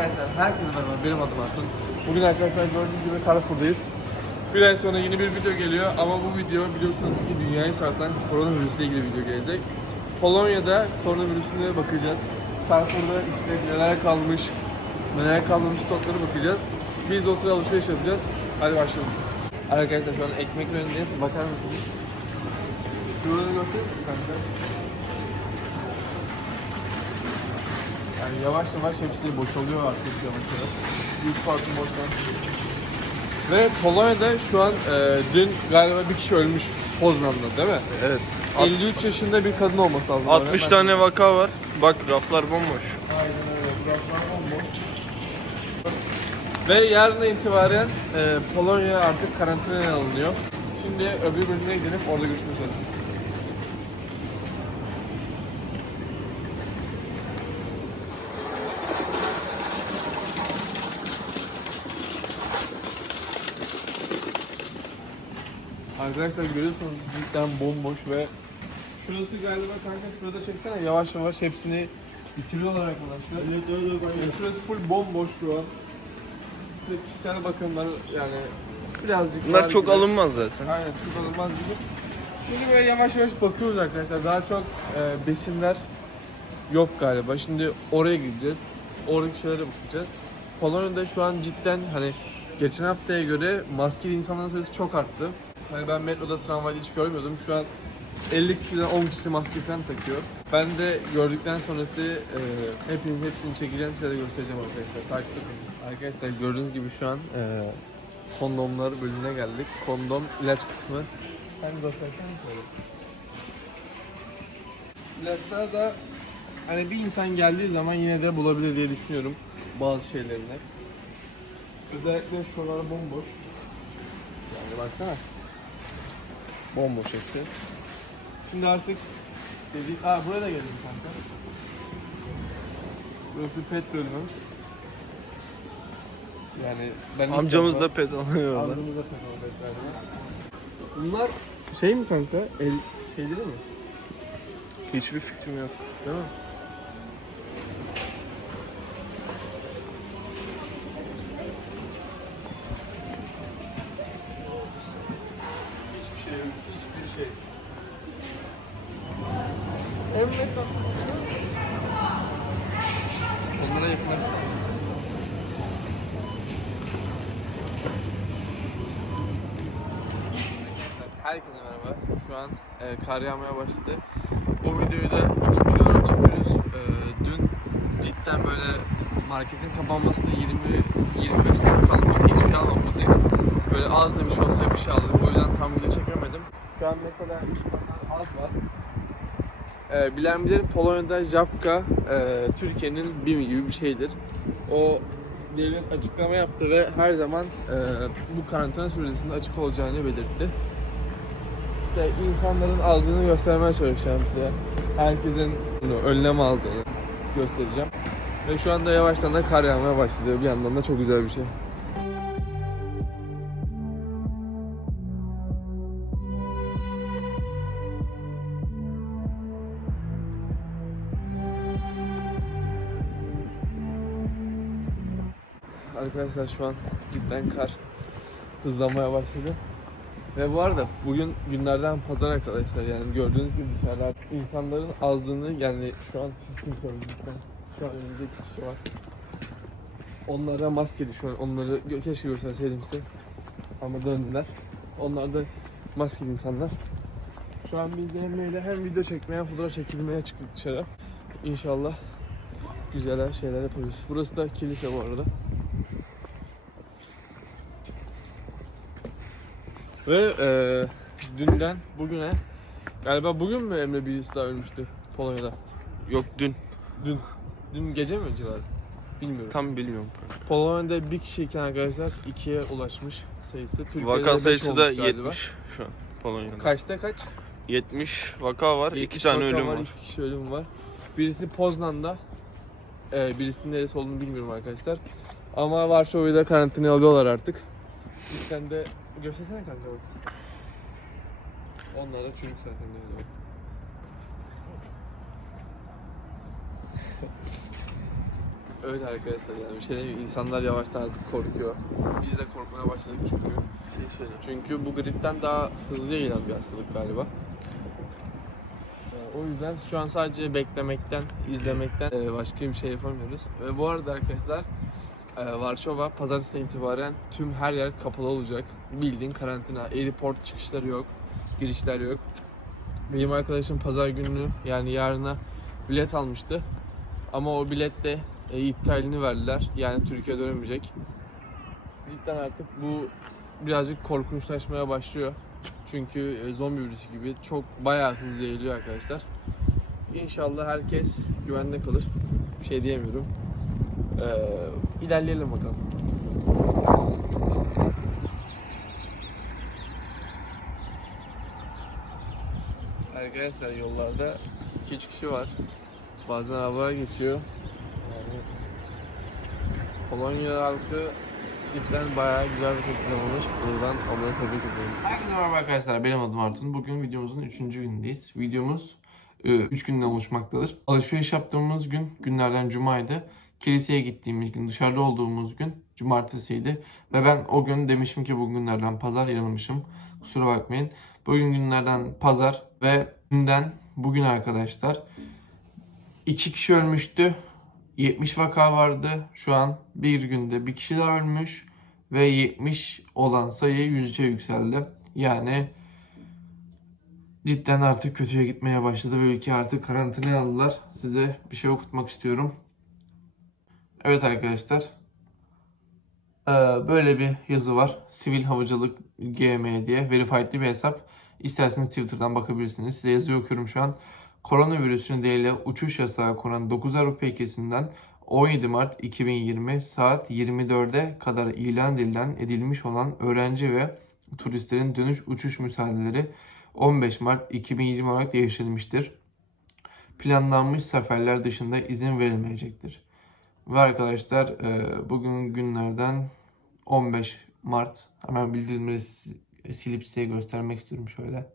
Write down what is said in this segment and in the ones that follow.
Arkadaşlar herkese merhaba benim adım Artun. Bugün arkadaşlar gördüğünüz gibi Carrefour'dayız. Bir ay sonra yeni bir video geliyor ama bu video biliyorsunuz ki dünyayı sarsan koronavirüsle ilgili video gelecek. Polonya'da koronavirüsüne bakacağız. Carrefour'da işte neler kalmış, neler kalmamış stoklara bakacağız. Biz de o sıra alışveriş yapacağız. Hadi başlayalım. Arkadaşlar şu an ekmek önündeyiz. Bakar mısınız? Şurada gösterir misin kanka? Yani yavaş yavaş hepsi boşalıyor artık yavaş yavaş. Büyük parti boşalıyor. Ve Polonya'da şu an e, dün galiba bir kişi ölmüş Poznan'da değil mi? Evet. 53 yaşında bir kadın olması lazım. 60 Hemen- tane vaka var. Bak raflar bomboş. Aynen öyle. Burası bomboş. Ve yarına itibaren e, Polonya artık karantinaya alınıyor. Şimdi öbür bölümüne gidelim orada görüşmek üzere. Arkadaşlar görüyorsunuz cidden bomboş ve Şurası galiba kanka şurada çeksene yavaş yavaş hepsini bitiriyorlar arkadaşlar. Evet öyle yani Şurası full bomboş şu an. Ve kişisel bakımlar yani birazcık Bunlar çok gibi. alınmaz zaten. Aynen çok alınmaz gibi. Şimdi böyle yavaş yavaş bakıyoruz arkadaşlar. Daha çok e, besinler yok galiba. Şimdi oraya gideceğiz. Oradaki şeylere bakacağız. Polonya'da şu an cidden hani geçen haftaya göre maskeli insanların sayısı çok arttı. Hani ben metroda, tramvayda hiç görmüyordum. Şu an 50 kişiden 10 kişi maske falan takıyor. Ben de gördükten sonrası e, hepiniz hepsini çekeceğim size de göstereceğim arkadaşlar. Takipte kalın. Arkadaşlar gördüğünüz gibi şu an e, kondomlar bölümüne geldik. Kondom ilaç kısmı. Sen göstersene şöyle. İlaçlar da hani bir insan geldiği zaman yine de bulabilir diye düşünüyorum bazı şeylerini. Özellikle şuralar bomboş. Yani baksana. Bomboş hepsi. Şimdi artık dedik, aa buraya da geldim kanka. Burası pet bölümü. Yani ben ilk Amcamız defa- da pet alıyor orada. Amcamız da pet alıyor. Bunlar şey mi kanka? El şeyleri mi? Hiçbir fikrim yok. Değil mi? Şey. Emret Onlara yaklaşsın. Herkese merhaba. Şu an e, kar yağmaya başladı. Bu videoyu da 3 gün önce çekiyoruz. E, dün cidden böyle marketin kapanmasına 20-25 dakika kalmıştı. Hiçbir şey almamıştık. Böyle az da bir şey olsa bir şey aldık. O yüzden tam video çekemedim. Şu an mesela az var. E, bilen bilir Polonya'da Japka e, Türkiye'nin BİM gibi bir şeydir. O devlet açıklama yaptı ve her zaman e, bu karantina süresinde açık olacağını belirtti işte insanların azlığını göstermeye çalışacağım size. Herkesin önlem aldığını göstereceğim. Ve şu anda yavaştan da kar yağmaya başladı. Bir yandan da çok güzel bir şey. Arkadaşlar şu an cidden kar hızlanmaya başladı. Ve bu arada bugün günlerden pazar arkadaşlar yani gördüğünüz gibi dışarıda insanların azlığını yani şu an siz kim gördünüzden şu an önümüzde kişi var. Onlara maskeli şu an onları gö- keşke gösterseydim size ama döndüler. Onlar da maskeli insanlar. Şu an biz de hem hem video çekmeye hem fotoğraf çekilmeye çıktık dışarı. İnşallah güzel şeyler yapıyoruz. Burası da kilise bu arada. Ve eee dünden bugüne galiba bugün mü Emre birisi daha ölmüştü Polonya'da? Yok dün. Dün. Dün gece mi civarı? Bilmiyorum. Tam bilmiyorum. Polonya'da bir kişiyken arkadaşlar ikiye ulaşmış sayısı. Türkiye'de de Vaka beş sayısı da olmuş galiba. 70 şu an Polonya'da. Kaçta kaç? 70 vaka var, 2 70 tane vaka ölüm var. iki kişi ölüm var. Birisi Poznan'da. Ee, birisinin neresi olduğunu bilmiyorum arkadaşlar. Ama Varşova'da karantinaya alıyorlar artık. Sen de göstersene kanka bak. Onlar da çocuk zaten galiba. Öyle arkadaşlar yani bir şey değil mi? İnsanlar yavaştan artık korkuyor. Biz de korkmaya başladık çünkü. Şey söyle. Çünkü bu gripten daha hızlı yayılan bir hastalık galiba. Ee, O yüzden şu an sadece beklemekten, izlemekten e, başka bir şey yapamıyoruz. Ve bu arada arkadaşlar e, Varşova pazartesinden itibaren tüm her yer kapalı olacak. Bildiğin karantina. Airport çıkışları yok, girişler yok. Benim arkadaşım pazar gününü yani yarına bilet almıştı. Ama o bilet de e, iptalini verdiler. Yani Türkiye'ye dönemeyecek. Cidden artık bu birazcık korkunçlaşmaya başlıyor. Çünkü e, zombi virüsü gibi çok bayağı hızlı yayılıyor arkadaşlar. İnşallah herkes güvende kalır. Bir şey diyemiyorum. Ee, ilerleyelim bakalım. Arkadaşlar yollarda 2-3 kişi var. Bazen arabalar geçiyor. Yani Polonya halkı cidden bayağı güzel bir tepki olmuş. Buradan onları tebrik ediyorum. Herkese merhaba arkadaşlar. Benim adım Artun. Bugün videomuzun 3. günündeyiz. Videomuz 3 günden oluşmaktadır. Alışveriş yaptığımız gün günlerden cumaydı. Kiliseye gittiğimiz gün, dışarıda olduğumuz gün cumartesiydi. Ve ben o gün demişim ki bugün günlerden pazar yanılmışım. Kusura bakmayın. Bugün günlerden pazar ve günden bugün arkadaşlar iki kişi ölmüştü. 70 vaka vardı. Şu an bir günde bir kişi daha ölmüş ve 70 olan sayı yüzce yükseldi. Yani cidden artık kötüye gitmeye başladı ve ülke artık karantinaya aldılar. Size bir şey okutmak istiyorum. Evet arkadaşlar. Ee, Böyle bir yazı var. Sivil Havacılık GM diye verified'li bir hesap. İsterseniz Twitter'dan bakabilirsiniz. Size yazıyı okuyorum şu an. Koronavirüsü nedeniyle uçuş yasağı konan 9 Avrupa ülkesinden 17 Mart 2020 saat 24'e kadar ilan edilen edilmiş olan öğrenci ve turistlerin dönüş uçuş müsaadeleri 15 Mart 2020 olarak değiştirilmiştir. Planlanmış seferler dışında izin verilmeyecektir. Ve arkadaşlar e, bugün günlerden 15 Mart hemen bildirimleri si- silip size göstermek istiyorum şöyle.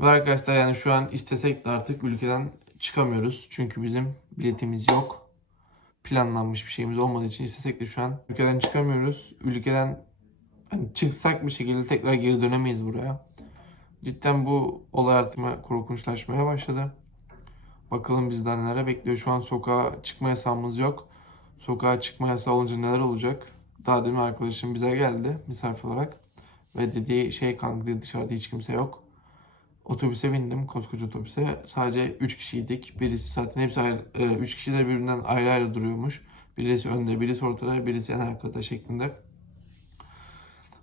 Ve arkadaşlar yani şu an istesek de artık ülkeden çıkamıyoruz. Çünkü bizim biletimiz yok. Planlanmış bir şeyimiz olmadığı için istesek de şu an ülkeden çıkamıyoruz. Ülkeden hani çıksak bir şekilde tekrar geri dönemeyiz buraya. Cidden bu olay artık korkunçlaşmaya başladı. Bakalım bizden neler bekliyor. Şu an sokağa çıkma yasağımız yok. Sokağa çıkma yasağı olunca neler olacak? Daha demin arkadaşım bize geldi misafir olarak. Ve dediği şey kanka dedi dışarıda hiç kimse yok. Otobüse bindim, koskoca otobüse. Sadece 3 kişiydik. Birisi zaten hepsi ayrı, 3 kişi de birbirinden ayrı ayrı duruyormuş. Birisi önde, birisi ortada, birisi en arkada şeklinde.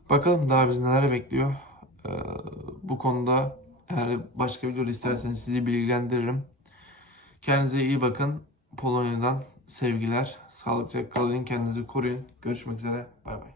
Bakalım daha bizi neler bekliyor. Ee, bu konuda eğer başka video isterseniz sizi bilgilendiririm. Kendinize iyi bakın. Polonya'dan sevgiler. Sağlıkça kalın, kendinizi koruyun. Görüşmek üzere. Bay bay.